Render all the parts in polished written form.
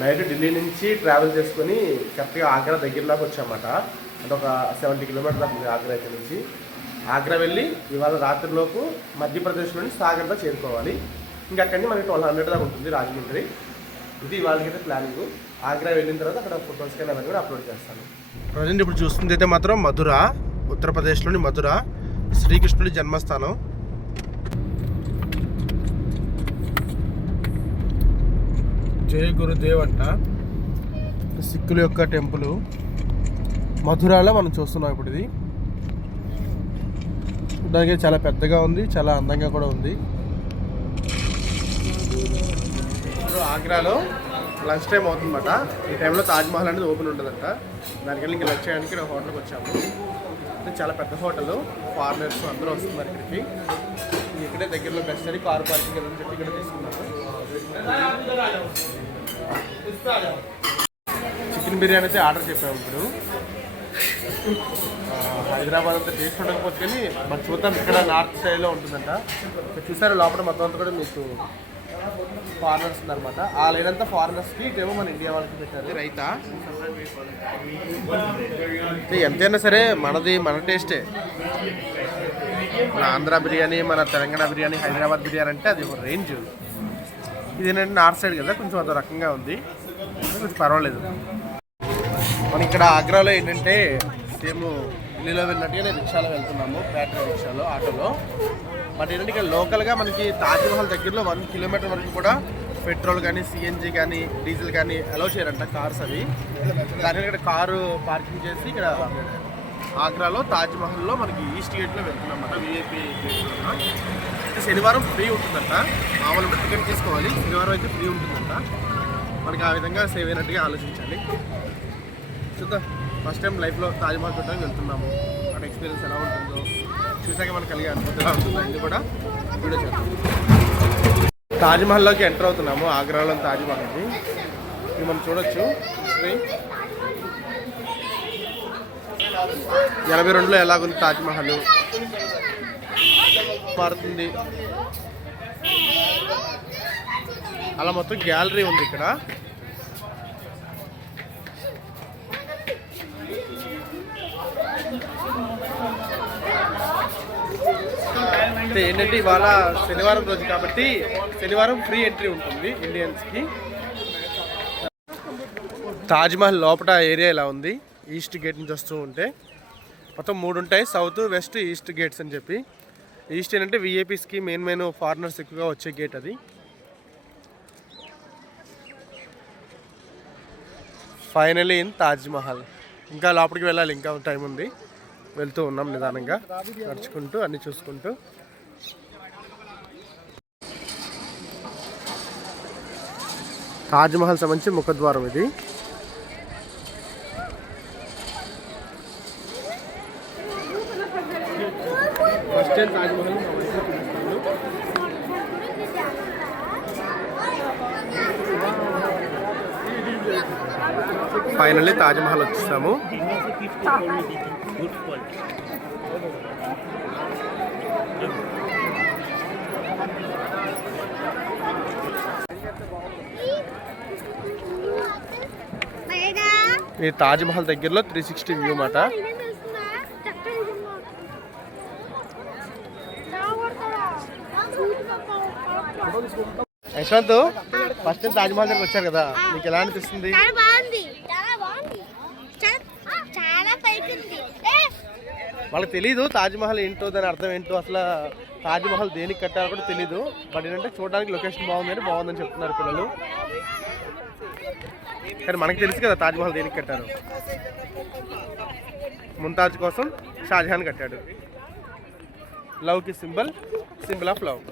Night Delhi నుంచి travel చేసుకొని కరెక్ట్గా ఆగ్రా దగ్గరలోకి వచ్చామన్నమాట. అంటే ఒక 70 కిలోమీటర్ల ఆగ్రా అయితే నుంచి. ఆగ్రా వెళ్ళి ఇవాళ రాత్రిలోపు మధ్యప్రదేశ్లోని సాగర్లో చేరుకోవాలి. ఇంకా అక్కడి నుంచి మనకి 1200 దాకా ఉంటుంది రాజమండ్రి. ఇది ఇవాళకైతే ప్లానింగ్. ఆగ్రా వెళ్ళిన తర్వాత అక్కడ ఫొటోస్ కానీ అవన్నీ కూడా అప్లోడ్ చేస్తాను. ప్రజెంట్ ఇప్పుడు చూస్తుంది అయితే మాత్రం మధుర, ఉత్తరప్రదేశ్లోని మధుర, శ్రీకృష్ణుడి జన్మస్థానం. జయ గురుదేవ్ అంట, సిక్కుల యొక్క టెంపుల్. మధురాలో మనం చూస్తున్నాం ఇప్పుడు. ఇది చూడడానికి చాలా పెద్దగా ఉంది, చాలా అందంగా కూడా ఉంది. ఇప్పుడు ఆగ్రాలో లంచ్ టైం అవుతుందన్నమాట. ఈ టైంలో తాజ్మహల్ అనేది ఓపెన్ ఉంటుందంట. దానికెళ్ళి ఇంకా లంచ్ చేయడానికి ఇక్కడ హోటల్కి వచ్చాము. చాలా పెద్ద హోటల్, ఫారినర్స్ అందరూ వస్తున్నారు ఇక్కడికి. ఇక్కడే దగ్గరలో బెస్ట్ అని కారు పార్కింగ్ అని చెప్పి ఇక్కడ తీసుకున్నాము. చికెన్ బిర్యానీ అయితే ఆర్డర్ చెప్పాము. ఇప్పుడు హైదరాబాద్ అంతా టేస్ట్ ఉండకపోతే కానీ మరి చూద్దాం. ఇక్కడ నార్త్ స్టైల్లో ఉంటుందంట. చూసారు లోపల మొత్తం అంతా కూడా మీకు ఫారినర్స్ ఉన్నారన్నమాట. ఆ లైన్ అంతా ఫారినర్స్కి, ఇదేమో మన ఇండియా వాళ్ళకి పెట్టారు. రైతా ఎంతైనా సరే మనది మన టేస్టే. మన ఆంధ్ర బిర్యానీ, మన తెలంగాణ బిర్యానీ, హైదరాబాద్ బిర్యానీ అంటే అది ఒక రేంజ్. ఇది ఏంటంటే నార్త్ సైడ్ కదా, కొంచెం అదో రకంగా ఉంది, కొంచెం పర్వాలేదు. మనం ఇక్కడ ఆగ్రాలో ఏంటంటే సేమ్ ఢిల్లీలో వెళ్ళినట్టుగా రిక్షాలో వెళ్తున్నాము, బ్యాటరీ రిక్షాలో, ఆటోలో. బట్ ఏంటంటే ఇక్కడ లోకల్గా మనకి తాజ్మహల్ దగ్గరలో 1 కిలోమీటర్ వరకు కూడా పెట్రోల్ కానీ, సిఎన్జి కానీ, డీజిల్ కానీ అలౌ చేయరంట కార్స్ అవి. దాని ఇక్కడ కారు పార్కింగ్ చేసి ఇక్కడ ఆగ్రాలో తాజ్మహల్లో మనకి ఈస్ట్ గేట్లో వెళ్తున్నాం అన్నమాట, విఐపి గేట్లో. శనివారం ఫ్రీ ఉంటుందంట. మామూలుగా టికెట్ తీసుకోవాలి, శనివారం అయితే ఫ్రీ ఉంటుందంట. మనకి ఆ విధంగా సేవ్ అయినట్టుగా ఆలోచించాలి. చూద్దాం, ఫస్ట్ టైం లైఫ్లో తాజ్మహల్ చూడడానికి వెళ్తున్నాము. అక్కడ ఎక్స్పీరియన్స్ ఎలా ఉంటుందో చూసాక మనకు కలిగే అనుభూతి ఎలా ఉంటుందో ఇది కూడా వీడియో చేద్దాం. తాజ్మహల్లోకి ఎంటర్ అవుతున్నాము. ఆగ్రాలో తాజ్మహల్ని ఇది మనం చూడొచ్చు. 82లో ఎలాగుంది తాజ్మహల్ మారుతుంది. అలా మొత్తం గ్యాలరీ ఉంది ఇక్కడ. ఏంటంటే ఇవాళ శనివారం రోజు కాబట్టి శనివారం ఫ్రీ ఎంట్రీ ఉంటుంది ఇండియన్స్కి. తాజ్మహల్ లోపల ఏరియా ఇలా ఉంది. ఈస్ట్ గేట్ నుంచి వస్తూ ఉంటే మొత్తం 3 ఉంటాయి, సౌత్, వెస్ట్, ఈస్ట్ గేట్స్ అని చెప్పి. ఈస్ట్ ఏంటంటే విఐపీస్కి మెయిన్ ఫారినర్స్ ఎక్కువగా వచ్చే గేట్ అది. Finally in Taj Mahal. ఇంకా లోపలికి వెళ్ళాలి, ఇంకా టైం ఉంది. వెళ్తూ ఉన్నాం నిదానంగా, నడుచుకుంటూ అన్నీ చూసుకుంటూ. తాజ్మహల్ సంబంధించి ముఖద్వారం ఇది. First time Taj Mahal finally Taj Mahal వచ్చేసాము. ఈ తాజ్మహల్ దగ్గరలో 360 వ్యూ మాట. యశ్వంత్, ఫస్ట్ టైం తాజ్మహల్ దగ్గరకు వచ్చారు కదా, మీకు ఎలా అనిపిస్తుంది? వాళ్ళకి తెలీదు తాజ్మహల్ ఏంటో, దాని అర్థం ఏంటో, అసలు తాజ్మహల్ దేనికి కట్టారో కూడా తెలీదు. బట్ ఏంటంటే చూడడానికి లొకేషన్ బాగుందని చెప్తున్నారు పిల్లలు. కానీ మనకు తెలుసు కదా తాజ్మహల్ దేనికి కట్టారు. ముంతాజ్ కోసం షాజహాన్ కట్టాడు. లవ్కి సింబల్ ఆఫ్ లవ్.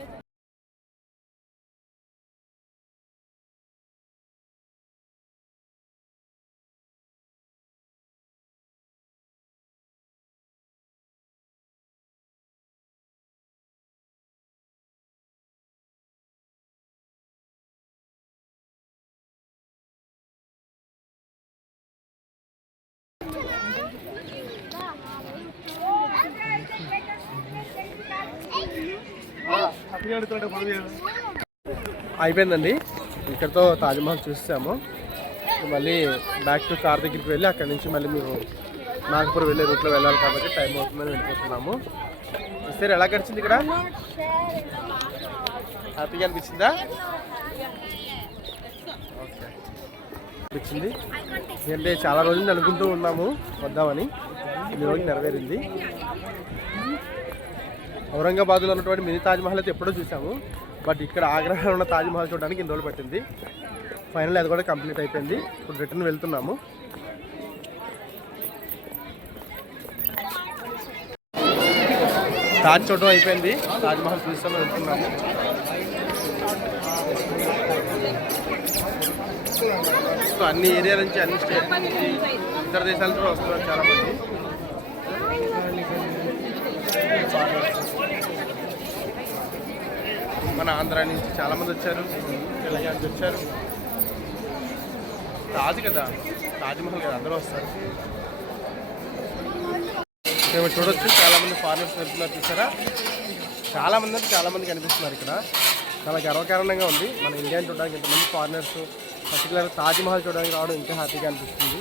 అయిపోయిందండి, ఇక్కడతో తాజ్మహల్ చూసాము. మళ్ళీ బ్యాక్ టు కార్ దగ్గరికి వెళ్ళి అక్కడి నుంచి మళ్ళీ మేము నాగపూర్ వెళ్ళే రూట్లో వెళ్ళాలి కాబట్టి టైం అవుతుందని వెళ్ళిపోతున్నాము. సరే ఎలా గడిచింది ఇక్కడ? హ్యాపీగా అనిపించిందా? ఓకే అనిపించింది. ఎందుకంటే చాలా రోజులు అనుకుంటూ ఉన్నాము వద్దామని, ఈ రోజు నెరవేరింది. ఔరంగాబాద్లో ఉన్నటువంటి మినీ తాజ్మహల్ అయితే ఎప్పుడో చూసాము, బట్ ఇక్కడ ఆగ్రాలో ఉన్న తాజ్మహల్ చూడడానికి ఇన్ని రోజులు పట్టింది. ఫైనల్ అది కూడా కంప్లీట్ అయిపోయింది. ఇప్పుడు రిటర్న్ వెళ్తున్నాము. తాజ్ చూడడం అయిపోయింది, తాజ్మహల్ చూస్తాము, వెళ్తున్నాము. సో అన్ని ఏరియా నుంచి, అన్ని స్టేట్ నుంచి, ఇతర దేశాల నుంచి వస్తున్నారు చాలామంది. మన ఆంధ్ర నుంచి చాలామంది వచ్చారు, తెలంగాణ నుంచి వచ్చారు. తాజ్ కదా, తాజ్మహల్ కదా, అందరూ వస్తారు. మేము చూడొచ్చు చాలామంది ఫారినర్స్ వెళ్తున్నారు, చూసారా? చాలామంది అంటే చాలామంది కనిపిస్తున్నారు ఇక్కడ. చాలా గర్వకారణంగా ఉంది మన ఇండియాని చూడడానికి ఇంతమంది ఫారినర్స్, పర్టికులర్ తాజ్మహల్ చూడడానికి రావడం ఇంకా హ్యాపీగా అనిపిస్తుంది.